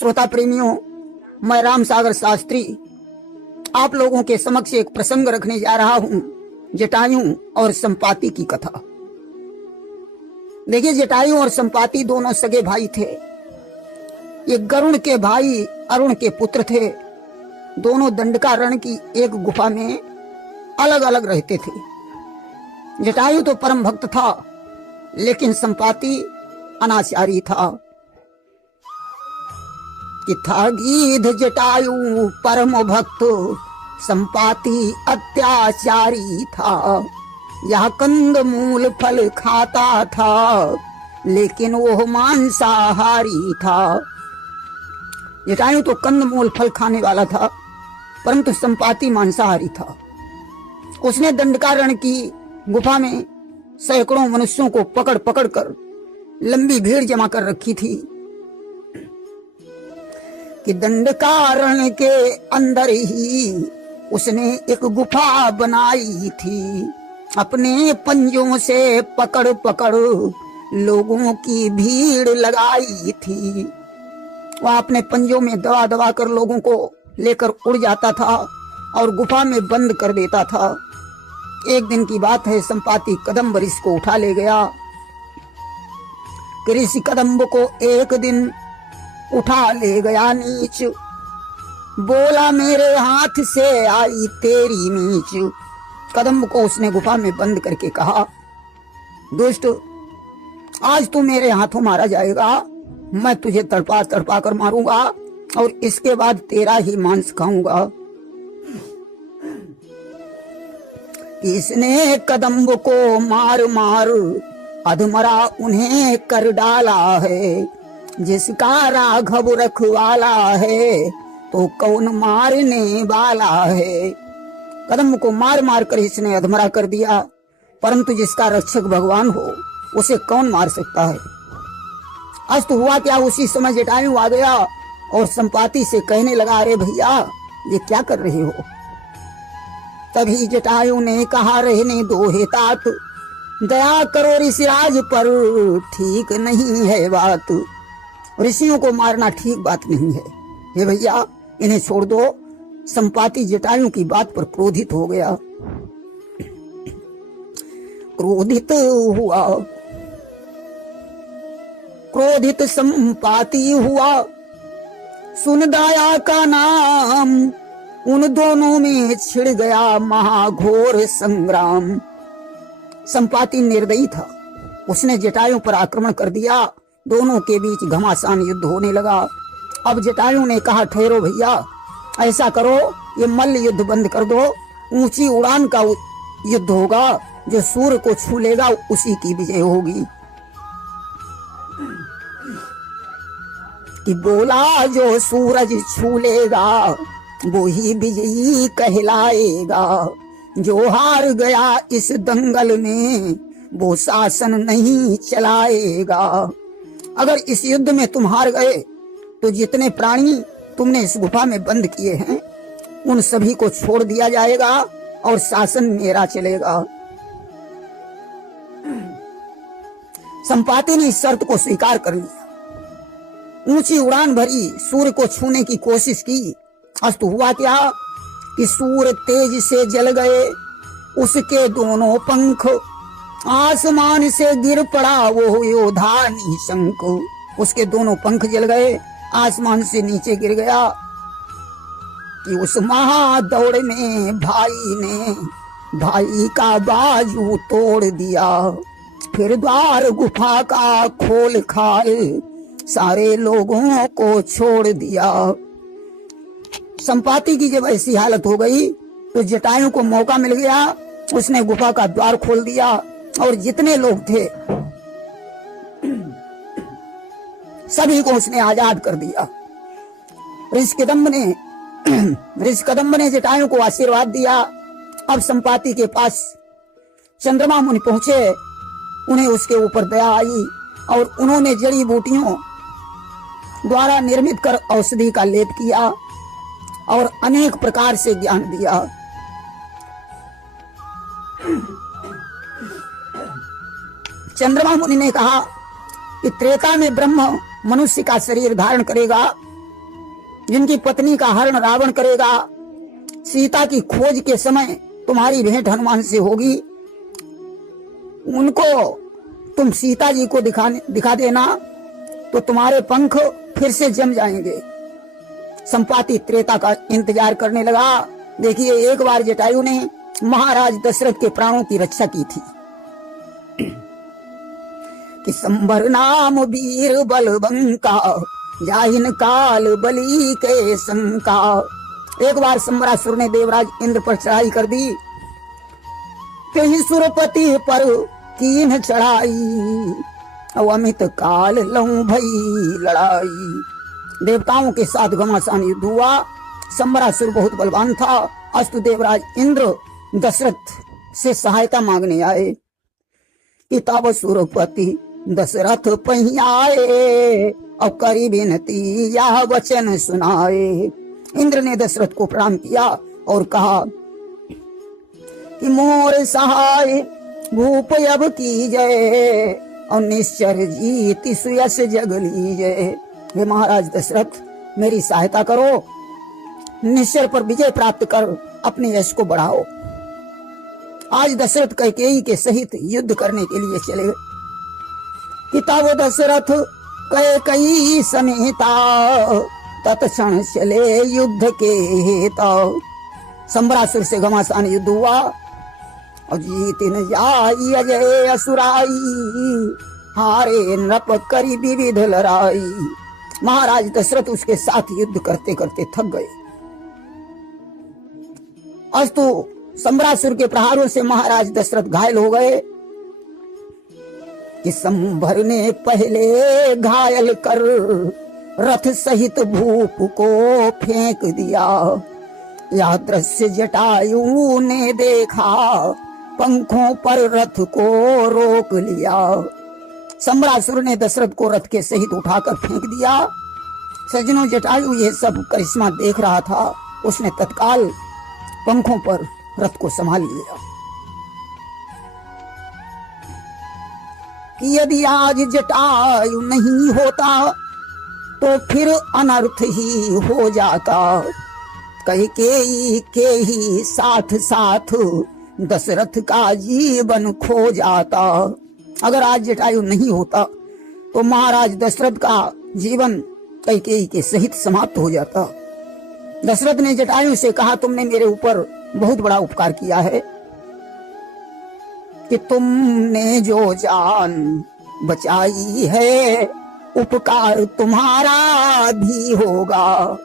श्रोता प्रेमियों, मैं राम सागर शास्त्री आप लोगों के समक्ष एक प्रसंग रखने जा रहा हूं, जटायु और संपाति की कथा। देखिए, जटायु और संपाति दोनों सगे भाई थे। ये गरुड़ के भाई अरुण के पुत्र थे। दोनों दंडकारण्य की एक गुफा में अलग अलग रहते थे। जटायु तो परम भक्त था, लेकिन संपाति अनाचारी था। कि था गीध जटायु परम भक्त, संपाति अत्याचारी था। यह कंद मूल फल खाता था, लेकिन वो मांसाहारी था। जटायु तो कंद मूल फल खाने वाला था, परंतु संपाति मांसाहारी था। उसने दंडकारण्य की गुफा में सैकड़ों मनुष्यों को पकड़ पकड़ कर लंबी भीड़ जमा कर रखी थी। कि दंडकारण्य के अंदर ही उसने एक गुफा बनाई थी। अपने पंजों से पकड़ पकड़ लोगों की भीड़ लगाई थी। वह अपने पंजों में दबा दबा कर लोगों को लेकर उड़ जाता था और गुफा में बंद कर देता था। एक दिन की बात है, संपाति कदम्ब ऋषि को उठा ले गया। ऋषि कदम्ब को एक दिन उठा ले गया नीच। बोला, मेरे हाथ से आई तेरी नीच। कदम्ब को उसने गुफा में बंद करके कहा, दुष्ट, आज तू मेरे हाथों मारा जाएगा। मैं तुझे तड़पा तड़पा कर मारूंगा और इसके बाद तेरा ही मांस खाऊंगा। इसने कदम्ब को मार मार अधमरा उन्हें कर डाला है। जिसका राघव रखवाला है, तो कौन मारने वाला है। कदम्ब को मार मार कर इसने अधमरा कर दिया, परंतु जिसका रक्षक भगवान हो, उसे कौन मार सकता है। अस्त हुआ क्या, उसी समय जटायु आ गया और संपाति से कहने लगा, अरे भैया, ये क्या कर रहे हो। तभी जटायु ने कहा, रहने दो हे तात, दया करो ऋषिराज पर, ठीक नहीं है बात। ऋषियों को मारना ठीक बात नहीं है। हे भैया, इन्हें छोड़ दो। संपाति जटायु की बात पर क्रोधित हो गया। क्रोधित संपाति हुआ, सुन दया का नाम। उन दोनों में छिड़ गया महाघोर संग्राम। संपाति निर्दयी था, उसने जटायु पर आक्रमण कर दिया। दोनों के बीच घमासान युद्ध होने लगा। अब जटायु ने कहा, ठहरो भैया, ऐसा करो, ये मल्ल युद्ध बंद कर दो। ऊंची उड़ान का युद्ध होगा, जो सूर्य को छू लेगा उसी की विजय होगी। कि बोला, जो सूरज छू लेगा वो ही विजयी कहलाएगा। जो हार गया इस दंगल में, वो शासन नहीं चलाएगा। अगर इस युद्ध में तुम हार गए, तो जितने प्राणी तुमने इस गुफा में बंद किए हैं, उन सभी को छोड़ दिया जाएगा और शासन मेरा चलेगा। संपाति ने इस शर्त को स्वीकार कर लिया। ऊंची उड़ान भरी, सूर्य को छूने की कोशिश की। अस्त हुआ क्या कि सूर्य तेज से जल गए। उसके दोनों पंख आसमान से गिर पड़ा वो योद्धा निशंक। उसके दोनों पंख जल गए, आसमान से नीचे गिर गया। कि उस महादौड़ में भाई ने भाई का बाजू तोड़ दिया। फिर द्वार गुफा का खोल खाल, सारे लोगों को छोड़ दिया। संपाति की जब ऐसी हालत हो गई, तो जटायु को मौका मिल गया। उसने गुफा का द्वार खोल दिया और जितने लोग थे सभी को उसने आजाद कर दिया। ऋषि कदम्ब ने जटायु को आशीर्वाद दिया। अब संपाति के पास चंद्रमा मुनि पहुंचे। उन्हें उसके ऊपर दया आई और उन्होंने जड़ी बूटियों द्वारा निर्मित कर औषधि का लेप किया और अनेक प्रकार से ज्ञान दिया। चंद्रमा मुनि ने कहा कि त्रेता में ब्रह्म मनुष्य का शरीर धारण करेगा जिनकी पत्नी का हरण रावण करेगा, सीता की खोज के समय तुम्हारी भेंट हनुमान से होगी, उनको तुम सीता जी को दिखा देना तो तुम्हारे पंख फिर से जम जाएंगे। संपाति त्रेता का इंतजार करने लगा। देखिए, एक बार जटायु ने महाराज दशरथ के प्राणों की रक्षा की थी कि संभर नाम वीर बलबंका, जाहिन काल बली के शंका। एक बार संबरासुर ने देवराज इंद्र पर चढ़ाई कर दी, तेहि सुरपति पर कीन चढ़ाई, अमित काल लहू भई लड़ाई। देवताओं के साथ घमासान युद्ध हुआ। संबरासुर बहुत बलवान था। अस्तु देवराज इंद्र दशरथ से सहायता मांगने आए। तब सुरपति दशरथ पहियाए, अब करी विनती यह वचन सुनाए। इंद्र ने दशरथ को प्रणाम किया और कहा कि मोर सहाय भूप अब कीजय, और निश्चर जीति सुयस जग लीजय। हे महाराज दशरथ, मेरी सहायता करो, निश्चर पर विजय प्राप्त कर अपने यश को बढ़ाओ। आज दशरथ कैकेयी के सहित युद्ध करने के लिए चले। तब दशरथ कैकेयी समेता, तत्क्षण चले युद्ध के हेता। संबरासुर से घमासान युद्ध हुआ और जीतिन जाई अजय असुराई, हारे नृप करी विविध लड़ाई। महाराज दशरथ उसके साथ युद्ध करते करते थक गए। अस्तु संबरासुर के प्रहारों से महाराज दशरथ घायल हो गए कि संभर ने पहले घायल कर, रथ सहित भूप को फेंक दिया। यह दृश्य जटायु ने देखा, पंखों पर रथ को रोक लिया। संबरासुर ने दशरथ को रथ के सहित उठाकर फेंक दिया। सज्जनों, जटायु ये सब करिश्मा देख रहा था। उसने तत्काल पंखों पर रथ को संभाल लिया कि यदि आज जटायु नहीं होता तो फिर अनर्थ ही हो जाता। कैकेयी के ही साथ साथ दशरथ का जीवन खो जाता। अगर आज जटायु नहीं होता तो महाराज दशरथ का जीवन कैकेयी के सहित समाप्त हो जाता। दशरथ ने जटायु से कहा, तुमने मेरे ऊपर बहुत बड़ा उपकार किया है कि तुमने जो जान बचाई है, उपकार तुम्हारा भी होगा।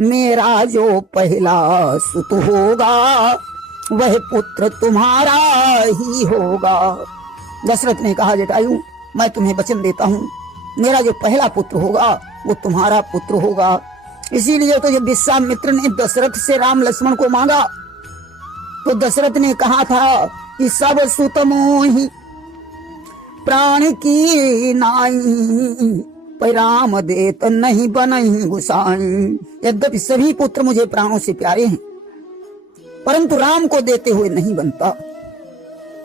मेरा जो पहला सुत होगा वह पुत्र तुम्हारा ही होगा। दशरथ ने कहा, जटायु मैं तुम्हें वचन देता हूँ, मेरा जो पहला पुत्र होगा वो तुम्हारा पुत्र होगा। इसीलिए तो जब विश्वामित्र ने दशरथ से राम लक्ष्मण को मांगा तो दशरथ ने कहा था कि सब सुत मोहि प्राण की नाई, पर राम देत नहीं बनहि गुसाई। यद्यपि सभी पुत्र मुझे प्राणों से प्यारे हैं, परंतु राम को देते हुए नहीं बनता।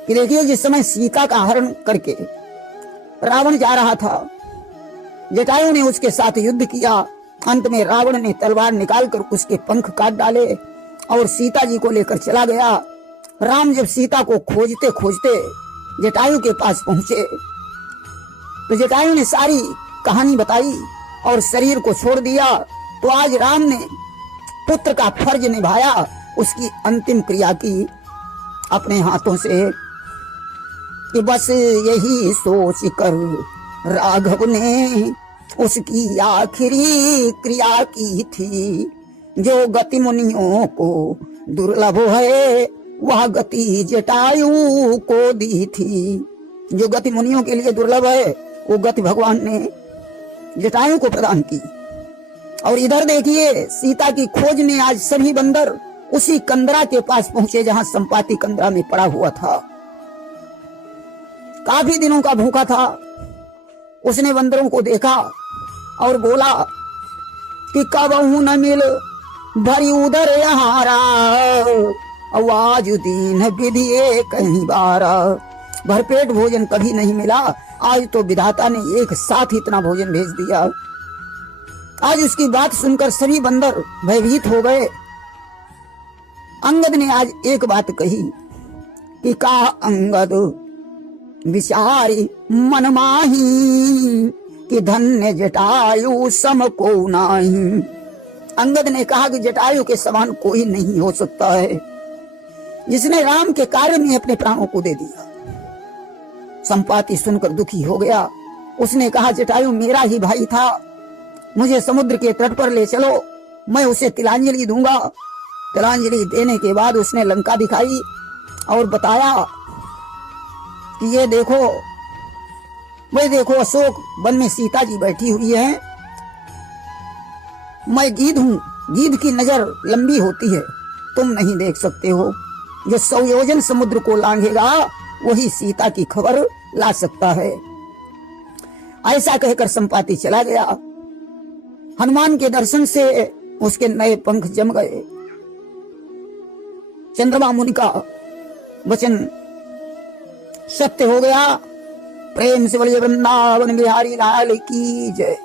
कि देखिए, जिस समय सीता का हरण करके रावण जा रहा था, जटायु ने उसके साथ युद्ध किया। अंत में रावण ने तलवार निकालकर उसके पंख काट डाले और सीता जी को लेकर चला गया। राम जब सीता को खोजते खोजते जटायु के पास पहुंचे तो जटायु ने सारी कहानी बताई और शरीर को छोड़ दिया। तो आज राम ने पुत्र का फर्ज निभाया, उसकी अंतिम क्रिया की अपने हाथों से। कि बस यही सोच कर राघव ने उसकी आखिरी क्रिया की थी। जो गति मुनियों को दुर्लभ है वह गति जटायु को दी थी। जो गति मुनियों के लिए दुर्लभ है वो गति भगवान ने जटायु को प्रदान की। और इधर देखिए, सीता की खोज में आज सभी बंदर उसी कंदरा के पास पहुंचे जहां संपाति कंदरा में पड़ा हुआ था। काफी दिनों का भूखा था। उसने बंदरों को देखा और बोला कि कबहू न मिल भरी उदर यहारा, आवाज दीन विधिए कहीं बारा। भरपेट भोजन कभी नहीं मिला, आज तो विधाता ने एक साथ इतना भोजन भेज दिया। आज उसकी बात सुनकर सभी बंदर भयभीत हो गए। अंगद ने आज एक बात कही कि का अंगद विचारी मन माही कि धन्य जटायु सम को नाही। अंगद ने कहा कि जटायु के समान कोई नहीं हो सकता है जिसने राम के कार्य में अपने प्राणों को दे दिया। संपाति सुनकर दुखी हो गया। उसने कहा जटायु मेरा ही भाई था, मुझे समुद्र के तट पर ले चलो, मैं उसे तिलांजलि दूंगा। तिलांजलि देने के बाद उसने लंका दिखाई और बताया कि ये देखो, मैं देखो अशोक वन में सीता जी बैठी हुई है, मैं गीध हूं, गीध की नजर लंबी होती है, तुम नहीं देख सकते हो। जो 100 योजन समुद्र को लांघेगा वही सीता की खबर ला सकता है। ऐसा कहकर संपाति चला गया। हनुमान के दर्शन से उसके नए पंख जम गए। चंद्रमा मुनि का वचन सत्य हो गया। प्रेम से बोलिए वृंदावन बिहारी लाल की जय।